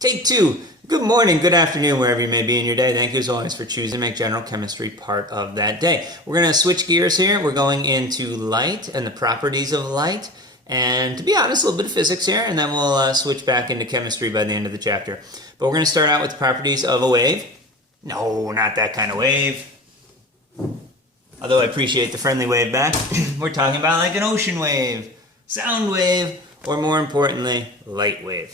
Take two. Good morning, good afternoon, wherever you may be in your day. Thank you as always for choosing to make general chemistry part of that day. We're going to switch gears here. We're going into light and the properties of light. And to be honest, a little bit of physics here, and then we'll switch back into chemistry by the end of the chapter. But we're going to start out with the properties of a wave. No, not that kind of wave. Although I appreciate the friendly wave back. We're talking about like an ocean wave, sound wave, or more importantly, light wave.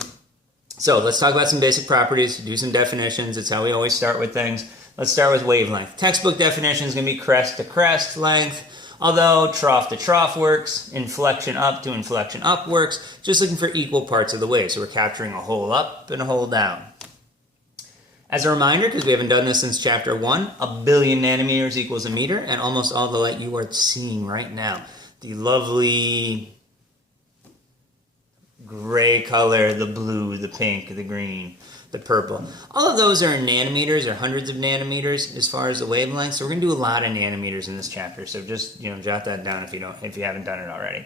So let's talk about some basic properties, do some definitions. It's how we always start with things. Let's start with wavelength. Textbook definition is going to be crest to crest length, although trough to trough works, inflection up to inflection up works, just looking for equal parts of the wave. So we're capturing a whole up and a whole down. As a reminder, because we haven't done this since chapter 1, 1 billion nanometers equals a meter, and almost all the light you are seeing right now, the lovely gray color, the blue, the pink, the green, the purple. All of those are in nanometers or hundreds of nanometers as far as the wavelength. So we're going to do a lot of nanometers in this chapter. So just jot that down if you haven't done it already.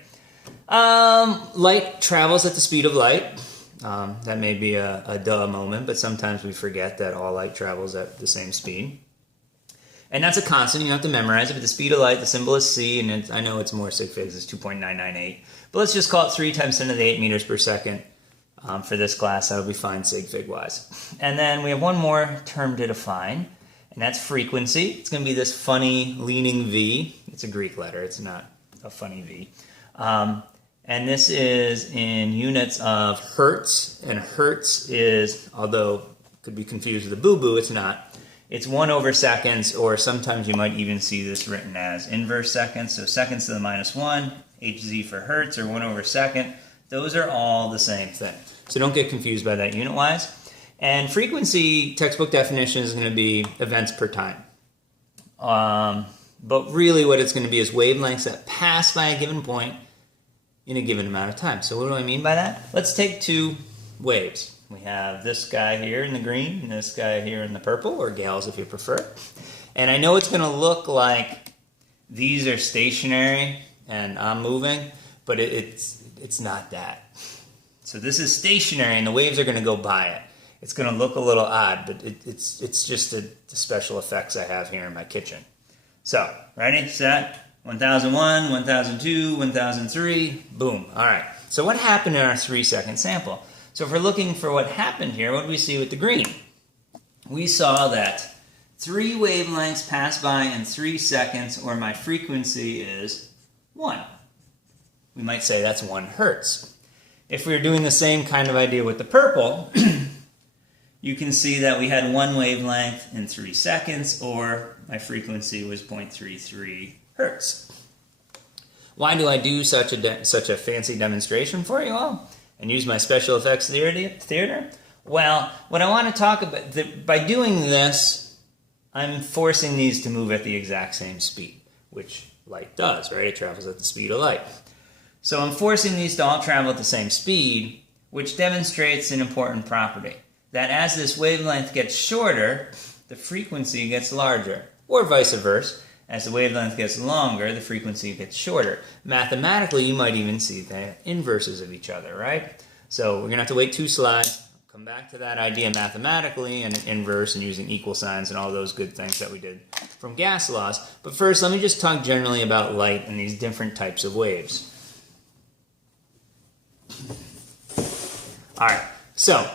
Light travels at the speed of light. That may be a duh moment, but sometimes we forget that all light travels at the same speed. And that's a constant. You don't have to memorize it, but the speed of light, the symbol is c, and I know it's more sig figs, it's 2.998. But let's just call it 3 times 10 to the 8 meters per second for this class. That'll be fine sig fig wise. And then we have one more term to define, and that's frequency. It's going to be this funny leaning V. It's a Greek letter. It's not a funny V. And this is in units of hertz, and hertz is, although could be confused with a boo-boo, it's not. It's 1 over seconds, or sometimes you might even see this written as inverse seconds. So seconds to the minus 1, Hz for hertz, or 1 over second. Those are all the same thing. So don't get confused by that unit-wise. And frequency, textbook definition is going to be events per time. But really what it's going to be is wavelengths that pass by a given point in a given amount of time. So what do I mean by that? Let's take two waves. We have this guy here in the green and this guy here in the purple, or gals if you prefer. And I know it's going to look like these are stationary and I'm moving, but it's not that. So this is stationary and the waves are going to go by it. It's going to look a little odd, but it's just the special effects I have here in my kitchen. So, ready, set, 1001, 1002, 1003, boom. All right. So what happened in our 3-second sample? So if we're looking for what happened here, what do we see with the green? We saw that 3 wavelengths pass by in 3 seconds, or my frequency is 1. We might say that's 1 hertz. If we were doing the same kind of idea with the purple, you can see that we had 1 wavelength in 3 seconds, or my frequency was 0.33 hertz. Why do I do such a fancy demonstration for you all and use my special effects theater? Well, what I want to talk about, by doing this, I'm forcing these to move at the exact same speed, which light does, right? It travels at the speed of light. So I'm forcing these to all travel at the same speed, which demonstrates an important property, that as this wavelength gets shorter, the frequency gets larger, or vice versa. As the wavelength gets longer, the frequency gets shorter. Mathematically, you might even see the inverses of each other, right? So we're going to have to wait 2 slides, come back to that idea mathematically, and an inverse, and using equal signs, and all those good things that we did from gas laws. But first, let me just talk generally about light and these different types of waves. All right, so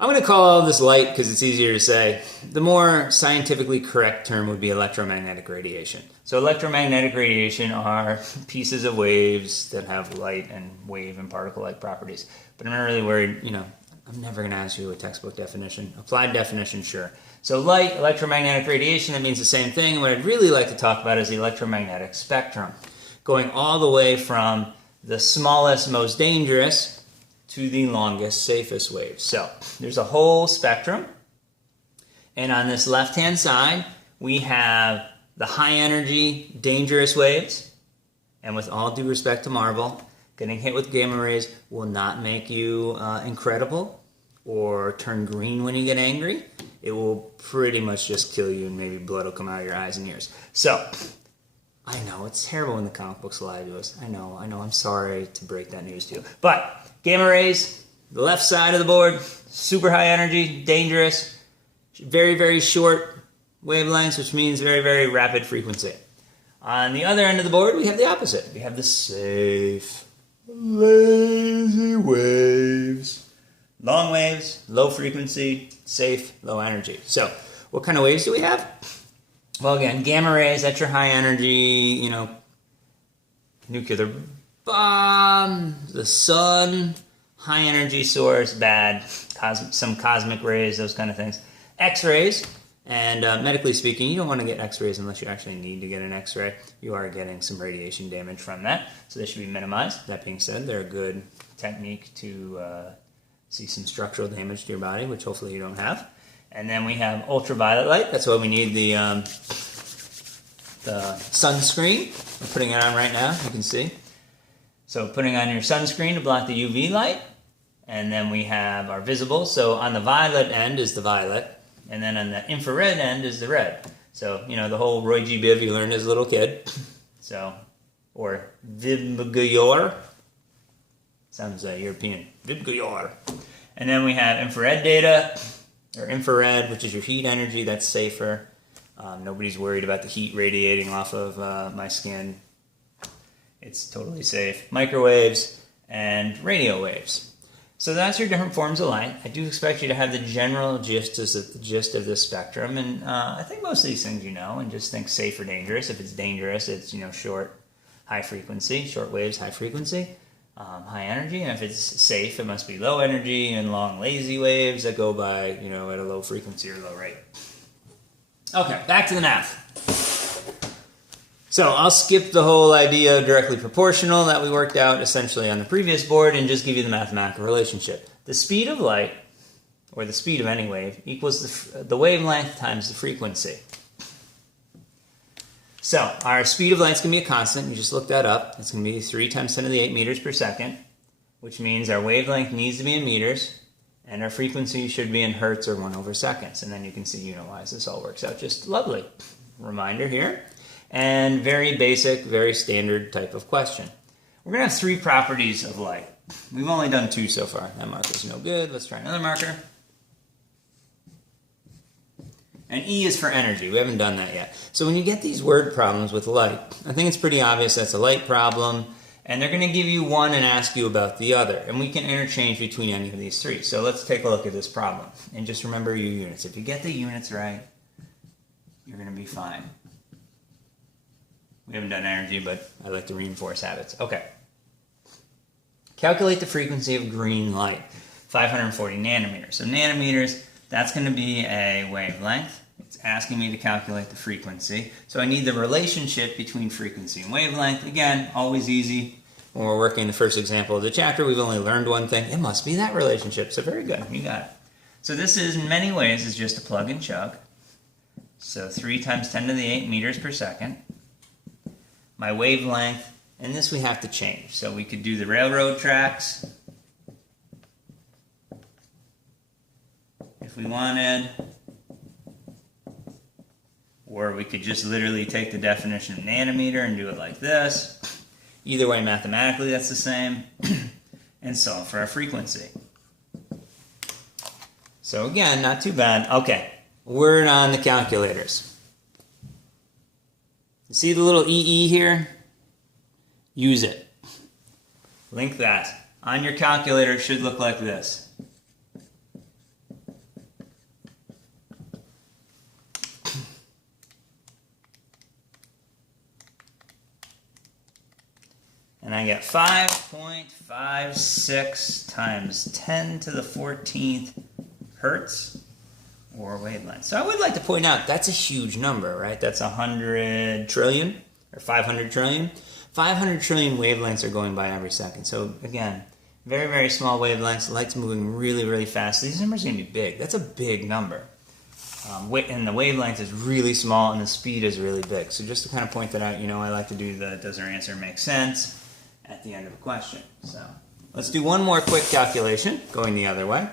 I'm going to call all this light because it's easier to say. The more scientifically correct term would be electromagnetic radiation. So electromagnetic radiation are pieces of waves that have light and wave and particle-like properties. But I'm not really worried, I'm never going to ask you a textbook definition. Applied definition, sure. So light, electromagnetic radiation, that means the same thing. And what I'd really like to talk about is the electromagnetic spectrum, going all the way from the smallest, most dangerous to the longest, safest waves. So there's a whole spectrum. And on this left-hand side, we have the high-energy, dangerous waves. And with all due respect to Marvel, getting hit with gamma rays will not make you incredible or turn green when you get angry. It will pretty much just kill you, and maybe blood will come out of your eyes and ears. So I know, it's terrible when the comic books lie to us. I know, I'm sorry to break that news to you. But gamma rays, the left side of the board, super high energy, dangerous, very, very short wavelengths, which means very, very rapid frequency. On the other end of the board, we have the opposite. We have the safe, lazy waves. Long waves, low frequency, safe, low energy. So, what kind of waves do we have? Well, again, gamma rays, that's your high energy, nuclear bomb, the sun, high energy source, bad, some cosmic rays, those kind of things. X-rays, and medically speaking, you don't want to get X-rays unless you actually need to get an X-ray. You are getting some radiation damage from that, so they should be minimized. That being said, they're a good technique to see some structural damage to your body, which hopefully you don't have. And then we have ultraviolet light. That's why we need the sunscreen. I'm putting it on right now, you can see. So putting on your sunscreen to block the UV light. And then we have our visible. So on the violet end is the violet. And then on the infrared end is the red. So, the whole Roy G. Biv you learned as a little kid. So, or VIBGYOR. Sounds European. VIBGYOR. And then we have infrared data, or infrared, which is your heat energy. That's safer. Nobody's worried about the heat radiating off of my skin. It's totally safe. Microwaves and radio waves. So that's your different forms of light. I do expect you to have the general gist of this spectrum, and I think most of these things you know, and just think safe or dangerous. If it's dangerous, it's short, high frequency, short waves, high frequency, high energy, and if it's safe, it must be low energy and long lazy waves that go by at a low frequency or low rate. Okay, back to the math. So I'll skip the whole idea of directly proportional that we worked out essentially on the previous board and just give you the mathematical relationship. The speed of light, or the speed of any wave, equals the wavelength times the frequency. So our speed of light is going to be a constant. You just looked that up. It's going to be 3 times 10 to the 8 meters per second, which means our wavelength needs to be in meters, and our frequency should be in hertz or 1 over seconds. And then you can see unit-wise this all works out just lovely. Reminder here. And very basic, very standard type of question. We're going to have 3 properties of light. We've only done 2 so far. That marker's no good. Let's try another marker. And E is for energy. We haven't done that yet. So when you get these word problems with light, I think it's pretty obvious that's a light problem. And they're going to give you one and ask you about the other. And we can interchange between any of these 3. So let's take a look at this problem. And just remember your units. If you get the units right, you're going to be fine. We haven't done energy, but I like to reinforce habits. Okay. Calculate the frequency of green light, 540 nanometers. So nanometers, that's going to be a wavelength. It's asking me to calculate the frequency. So I need the relationship between frequency and wavelength. Again, always easy. When we're working the first example of the chapter, we've only learned one thing. It must be that relationship. So very good. You got it. So this is, in many ways, is just a plug and chug. So 3 times 10 to the 8 meters per second. My wavelength, and this we have to change. So we could do the railroad tracks if we wanted, or we could just literally take the definition of nanometer and do it like this. Either way, mathematically that's the same, and solve for our frequency. So again, not too bad. Okay, word on the calculators. See the little EE here? Use it. Link that. On your calculator, it should look like this. And I get 5.56 times 10 to the 14th hertz, or wavelength. So I would like to point out that's a huge number, right? That's 100 trillion, or 500 trillion. 500 trillion wavelengths are going by every second. So again, very, very small wavelengths. Light's moving really, really fast. These numbers are going to be big. That's a big number. And the wavelength is really small, and the speed is really big. So just to kind of point that out, I like to do the does our answer make sense at the end of a question. So let's do one more quick calculation, going the other way.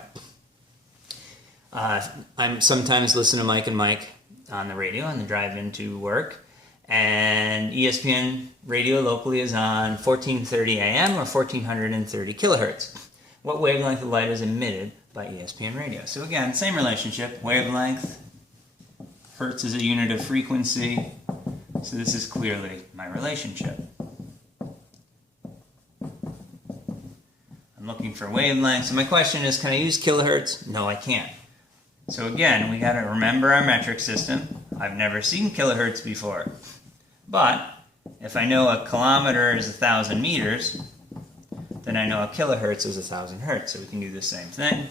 I'm sometimes listen to Mike and Mike on the radio on the drive into work, and ESPN radio locally is on 1430 AM or 1430 kilohertz. What wavelength of light is emitted by ESPN Radio. So again, same relationship, wavelength, hertz is a unit of frequency, so this is clearly my relationship. I'm looking for wavelength, so my question is, can I use kilohertz? No, I can't. So again, we got to remember our metric system. I've never seen kilohertz before, but if I know a kilometer is 1,000 meters, then I know a kilohertz is 1,000 hertz, so we can do the same thing.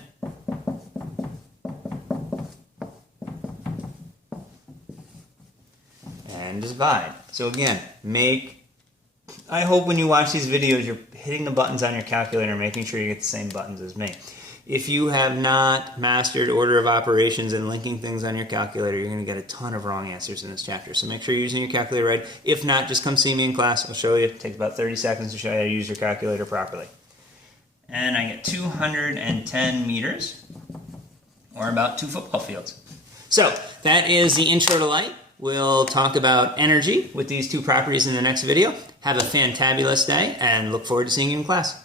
And divide. So again, I hope when you watch these videos you're hitting the buttons on your calculator and making sure you get the same buttons as me. If you have not mastered order of operations and linking things on your calculator, you're going to get a ton of wrong answers in this chapter. So make sure you're using your calculator right. If not, just come see me in class. I'll show you. It takes about 30 seconds to show you how to use your calculator properly. And I get 210 meters, or about 2 football fields. So that is the intro to light. We'll talk about energy with these two properties in the next video. Have a fantabulous day, and look forward to seeing you in class.